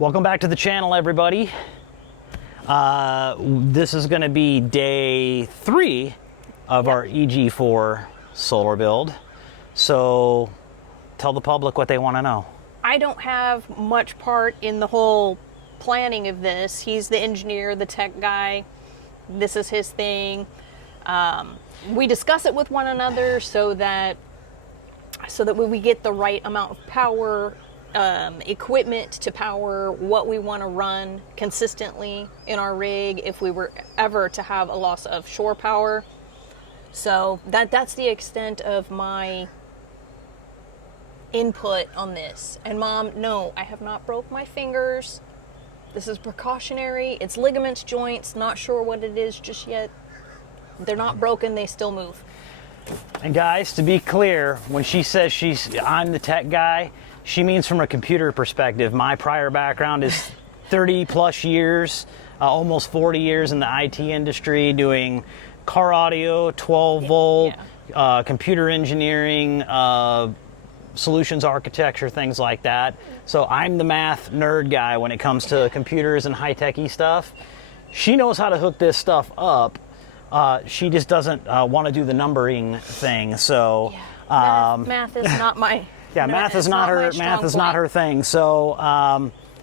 Welcome back to the channel, everybody. This is going to be day 3 of our EG4 Solar Build. So tell the public what they want to know. I don't have much part in the whole planning of this. He's the engineer, the tech guy. This is his thing. We discuss it with one another so that we get the right amount of power, equipment to power what we want to run consistently in our rig if we were ever to have a loss of shore power. So that's the extent of my input on this. And Mom, no, I have not broke my fingers. This is precautionary. It's ligaments, joints, not sure what it is just yet. They're not broken, they still move. And guys, to be clear, when she says I'm the tech guy, she means from a computer perspective. My prior background is 30 plus years, almost 40 years in the IT industry, doing car audio, 12 volt, computer engineering, solutions architecture, things like that. So I'm the math nerd guy when it comes to computers and high-techy stuff. She knows how to hook this stuff up. She just doesn't want to do the numbering thing. So math is not my math is not her thing. So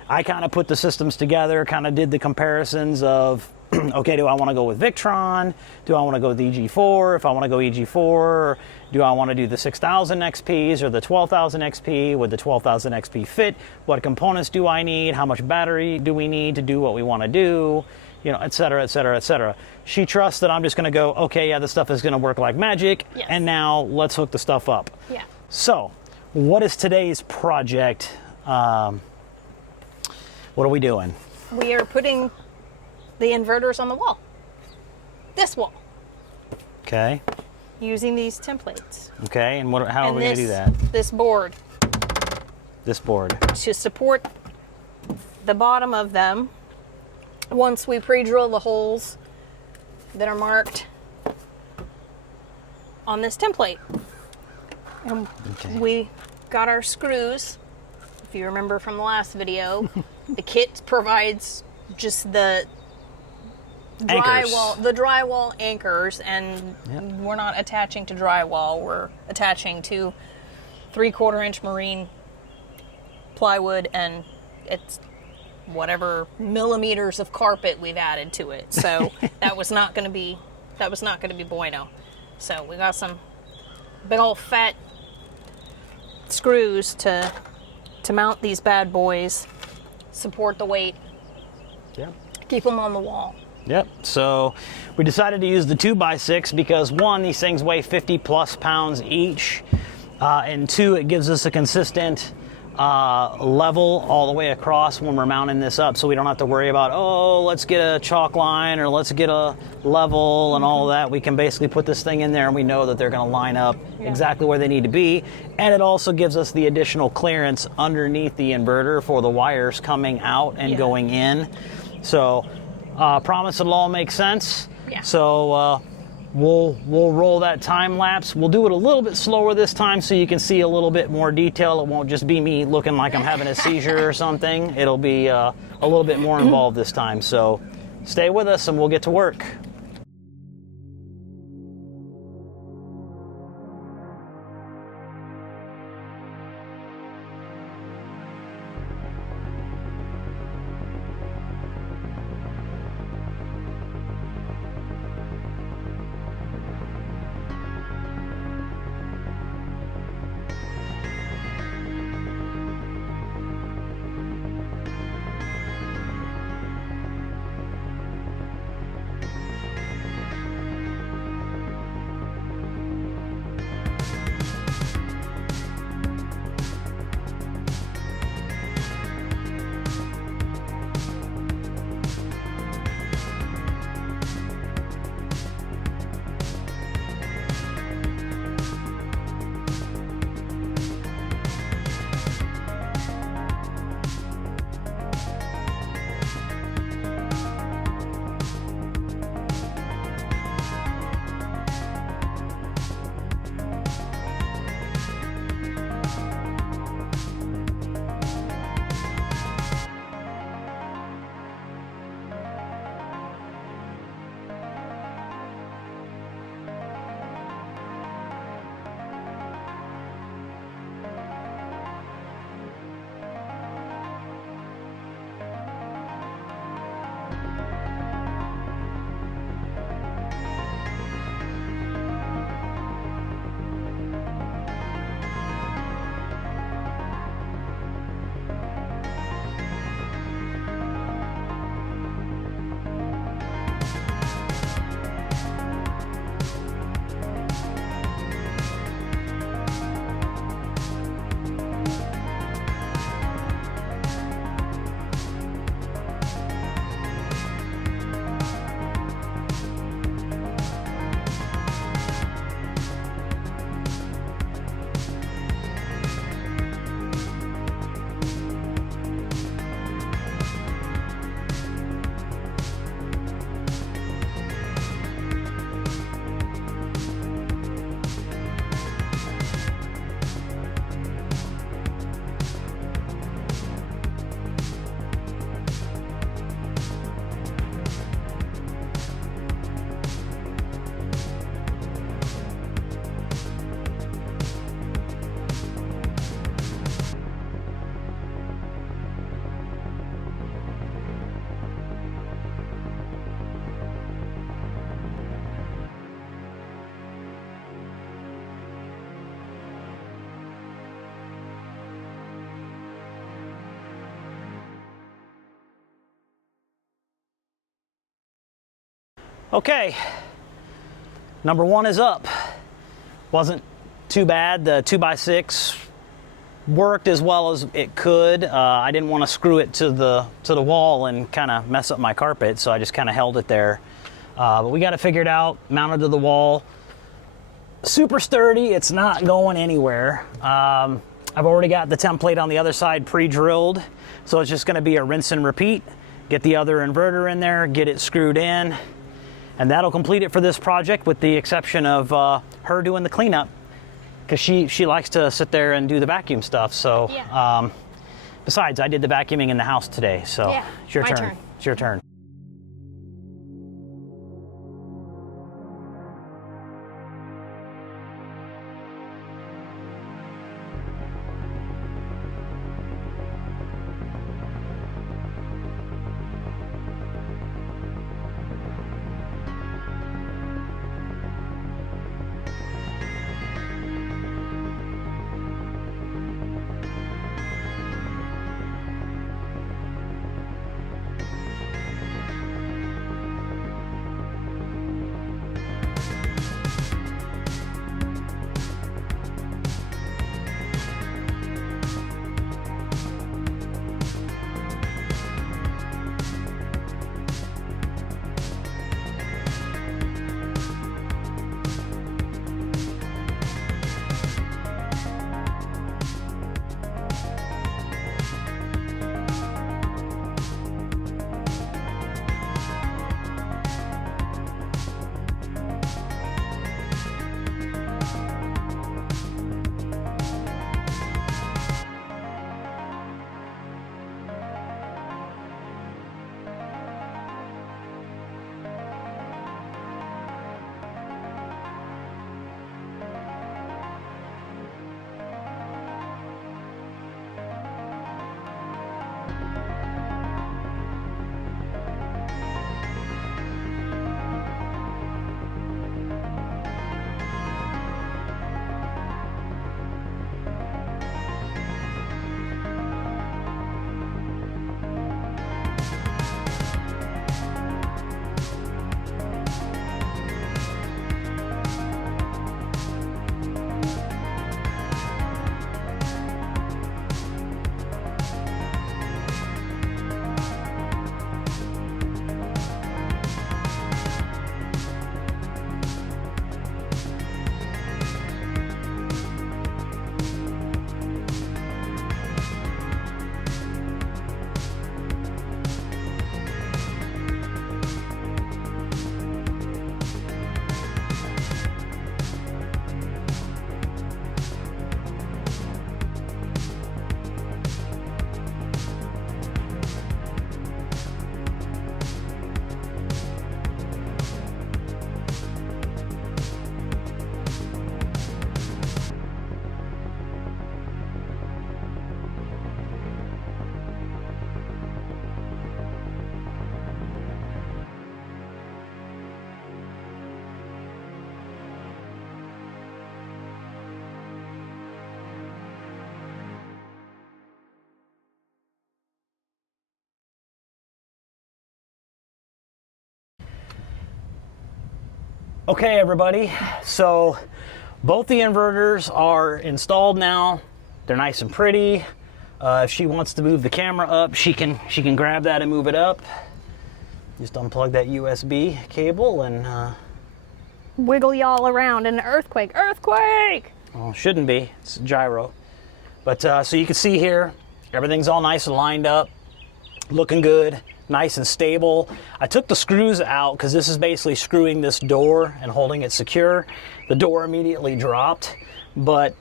I kind of put the systems together, kind of did the comparisons of okay, do I want to go with Victron? Do I want to go with EG4? If I want to go EG4, do I want to do the 6000 XPs or the 12,000 XP? Would the 12,000 XP fit? What components do I need? How much battery do we need to do what we want to do? You know, et cetera, et cetera, et cetera. She trusts that I'm just going to go, okay, yeah, this stuff is going to work like magic. Yes. And now let's hook the stuff up. Yeah. So what is today's project? What are we doing? We are putting the inverters on the wall. This wall. Okay. Using these templates. Okay, and how are we going to do that? This board. This board. To support the bottom of them, once we pre-drill the holes that are marked on this template. And we got our screws. If you remember from the last video, the kit provides just the drywall anchors, and we're not attaching to drywall. We're attaching to 3/4 inch marine plywood, and it's whatever millimeters of carpet we've added to it. So that was not going to be bueno. So we got some big old fat screws to mount these bad boys, support the weight, keep them on the wall. Yep, so we decided to use the 2x6 because 1, these things weigh 50 plus pounds each, and 2, it gives us a consistent level all the way across when we're mounting this up, so we don't have to worry about, oh, let's get a chalk line or let's get a level and all that. We can basically put this thing in there and we know that they're going to line up exactly where they need to be, and it also gives us the additional clearance underneath the inverter for the wires coming out and going in. So promise it'll all make sense. So we'll roll that time lapse. We'll do it a little bit slower this time so you can see a little bit more detail. It won't just be me looking like I'm having a seizure or something. It'll be a little bit more involved this time. So stay with us and we'll get to work. Okay, number 1 is up. Wasn't too bad. The 2x6 worked as well as it could. I didn't want to screw it to the wall and kind of mess up my carpet, so I just kind of held it there. But we got it figured out, mounted to the wall. Super sturdy, it's not going anywhere. I've already got the template on the other side pre-drilled, so it's just going to be a rinse and repeat. Get the other inverter in there, get it screwed in, and that'll complete it for this project, with the exception of her doing the cleanup, because she likes to sit there and do the vacuum stuff. So yeah. Besides, I did the vacuuming in the house today, so yeah, it's your turn. turn. It's your turn. Okay, everybody, so both the inverters are installed now. They're nice and pretty. If she wants to move the camera up, she can grab that and move it up. Just unplug that USB cable and Wiggle y'all around in an earthquake. Earthquake! well, shouldn't be. It's a gyro. But so you can see here, everything's all nice and lined up, looking good, nice and stable. I took the screws out because this is basically screwing this door and holding it secure. The door immediately dropped, but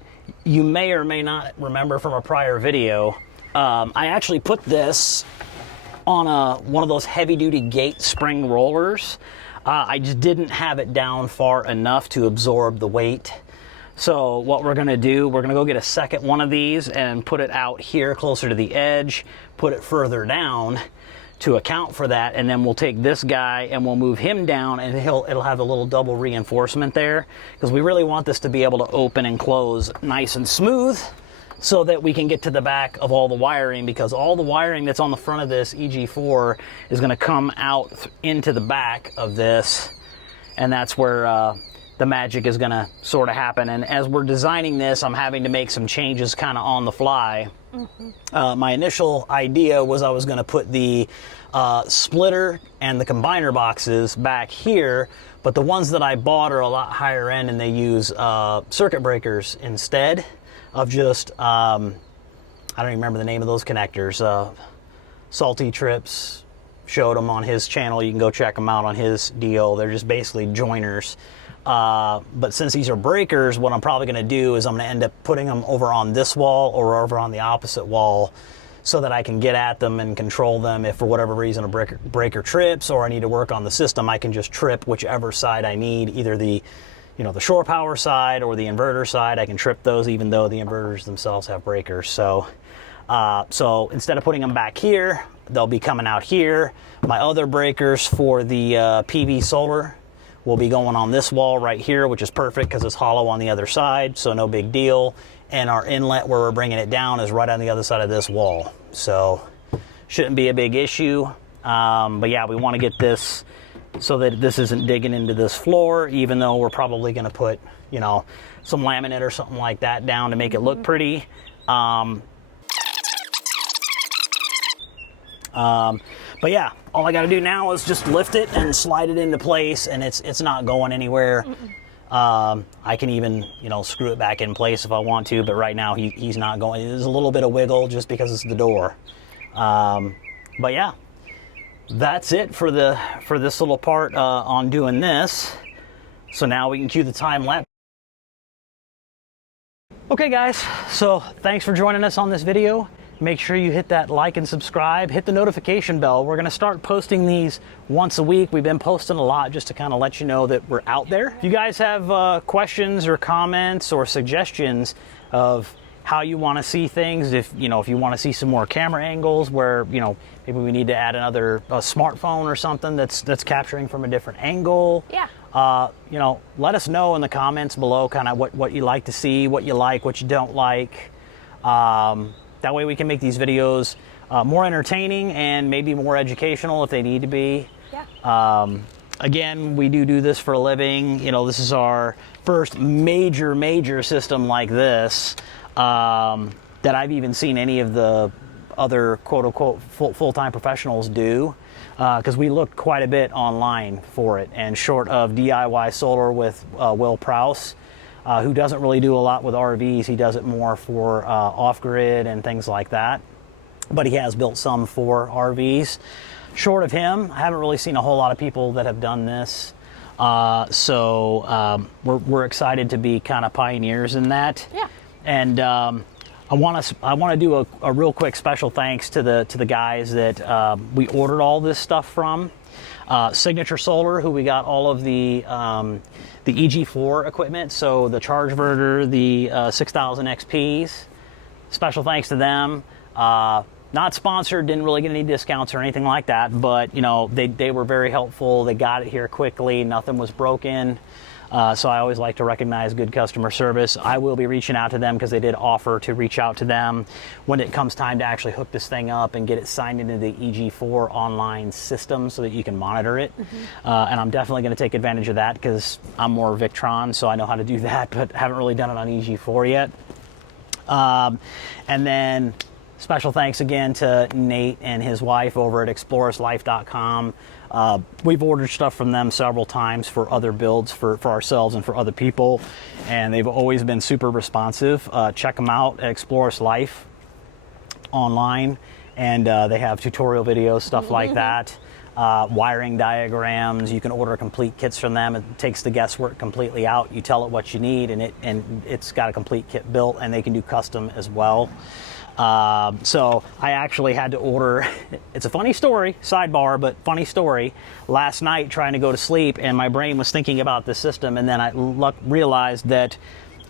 you may or may not remember from a prior video, I actually put this on one of those heavy-duty gate spring rollers. I just didn't have it down far enough to absorb the weight. So what we're gonna do, we're gonna go get a second one of these and put it out here closer to the edge, put it further down to account for that, and then we'll take this guy and we'll move him down, and it'll have a little double reinforcement there, because we really want this to be able to open and close nice and smooth so that we can get to the back of all the wiring, because all the wiring that's on the front of this EG4 is going to come out into the back of this and that's where the magic is going to sort of happen. And as we're designing this, I'm having to make some changes kind of on the fly. My initial idea was I was going to put the splitter and the combiner boxes back here, but the ones that I bought are a lot higher end, and they use circuit breakers instead of just, I don't even remember the name of those connectors. Salty Trips showed them on his channel. You can go check them out on his deal. They're just basically joiners. But since these are breakers, what I'm probably going to do is I'm going to end up putting them over on this wall or over on the opposite wall, so that I can get at them and control them. If for whatever reason a breaker trips or I need to work on the system, I can just trip whichever side I need, either the the shore power side or the inverter side. I can trip those even though the inverters themselves have breakers. So so instead of putting them back here, they'll be coming out here. My other breakers for the PV solar will be going on this wall right here, which is perfect because it's hollow on the other side, so no big deal. And our inlet where we're bringing it down is right on the other side of this wall, so shouldn't be a big issue. But yeah, we want to get this so that this isn't digging into this floor, even though we're probably going to put some laminate or something like that down to make it look pretty. But yeah, all I got to do now is just lift it and slide it into place, and it's not going anywhere. I can even screw it back in place if I want to, but right now he's not going. There's a little bit of wiggle just because it's the door. But yeah, that's it for this little part on doing this. So now we can cue the time lapse. Okay guys, so thanks for joining us on this video. Make sure you hit that like and subscribe, hit the notification bell. We're going to start posting these once a week. We've been posting a lot just to kind of let you know that we're out there. If you guys have questions or comments or suggestions of how you want to see things, if you want to see some more camera angles where maybe we need to add another smartphone or something that's capturing from a different angle. Yeah. Let us know in the comments below kind of what you like to see, what you like, what you don't like. That way we can make these videos more entertaining and maybe more educational if they need to be. Yeah. Again, we do this for a living. This is our first major system like this that I've even seen any of the other quote-unquote full-time professionals do, because we looked quite a bit online for it. And short of DIY Solar with Will Prowse, who doesn't really do a lot with RVs. He does it more for off-grid and things like that. But he has built some for RVs. Short of him, I haven't really seen a whole lot of people that have done this. So we're excited to be kind of pioneers in that. Yeah. And I want to do a real quick special thanks to the guys that we ordered all this stuff from. Signature Solar, who we got all of the EG4 equipment, so the charge inverter, the 6000 XPs. Special thanks to them. Not sponsored, didn't really get any discounts or anything like that, but they were very helpful. They got it here quickly, nothing was broken. So I always like to recognize good customer service. I will be reaching out to them because they did offer to reach out to them when it comes time to actually hook this thing up and get it signed into the EG4 online system so that you can monitor it. And I'm definitely going to take advantage of that because I'm more Victron, so I know how to do that, but haven't really done it on EG4 yet. And then special thanks again to Nate and his wife over at explorerslife.com. We've ordered stuff from them several times for other builds for ourselves and for other people, and they've always been super responsive. Check them out at Explorers Life online, and they have tutorial videos, stuff like that. Wiring diagrams. You can order complete kits from them. It takes the guesswork completely out. You tell it what you need, and it's got a complete kit built, and they can do custom as well. So I actually had to order, it's a funny story, sidebar, but funny story. Last night trying to go to sleep and my brain was thinking about this system, and then I realized that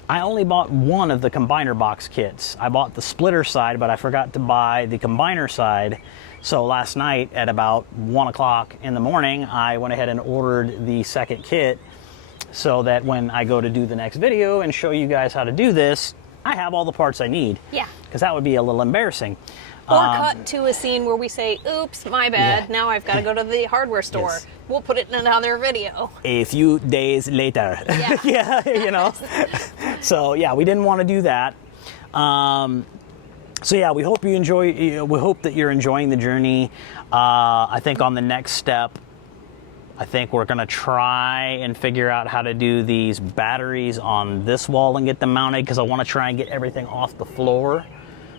I only bought one of the combiner box kits. I bought the splitter side, but I forgot to buy the combiner side. So last night at about 1 o'clock in the morning, I went ahead and ordered the second kit so that when I go to do the next video and show you guys how to do this, I have all the parts I need. Yeah. because that would be a little embarrassing. Or cut to a scene where we say, oops, my bad, Yeah. now I've got to go to the hardware store. Yes. We'll put it in another video. A few days later. Yeah. Yeah, you know. So yeah, we didn't want to do that. So yeah, we hope you enjoy. We hope that you're enjoying the journey. I think on the next step, I think we're gonna try and figure out how to do these batteries on this wall and get them mounted, because I want to try and get everything off the floor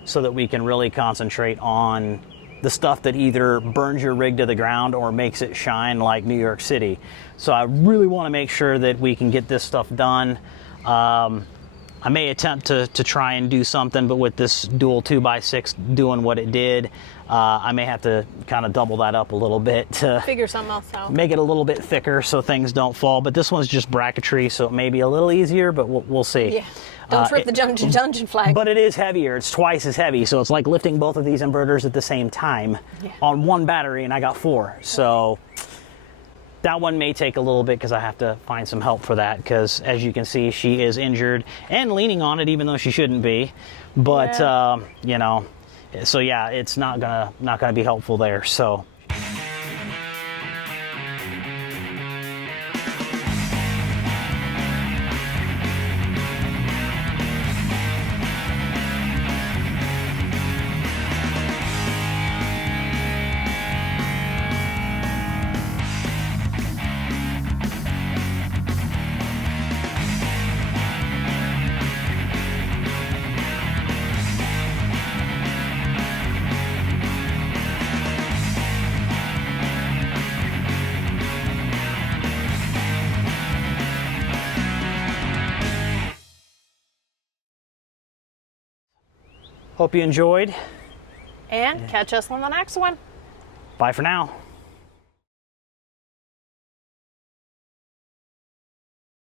so that we can really concentrate on the stuff that either burns your rig to the ground or makes it shine like New York City. So I really want to make sure that we can get this stuff done. I may attempt to try and do something, but with this dual 2x6 doing what it did, I may have to kind of double that up a little bit to Figure something else out. make it a little bit thicker so things don't fall. But this one's just bracketry, so it may be a little easier, but we'll see. Yeah. Don't trip the dungeon flag. But it is heavier. It's twice as heavy, so it's like lifting both of these inverters at the same time on one battery, and I got 4. So that one may take a little bit because I have to find some help for that, because as you can see, she is injured and leaning on it even though she shouldn't be. But you know, so yeah, it's not gonna be helpful there. So hope you enjoyed. And catch us on the next one. Bye for now.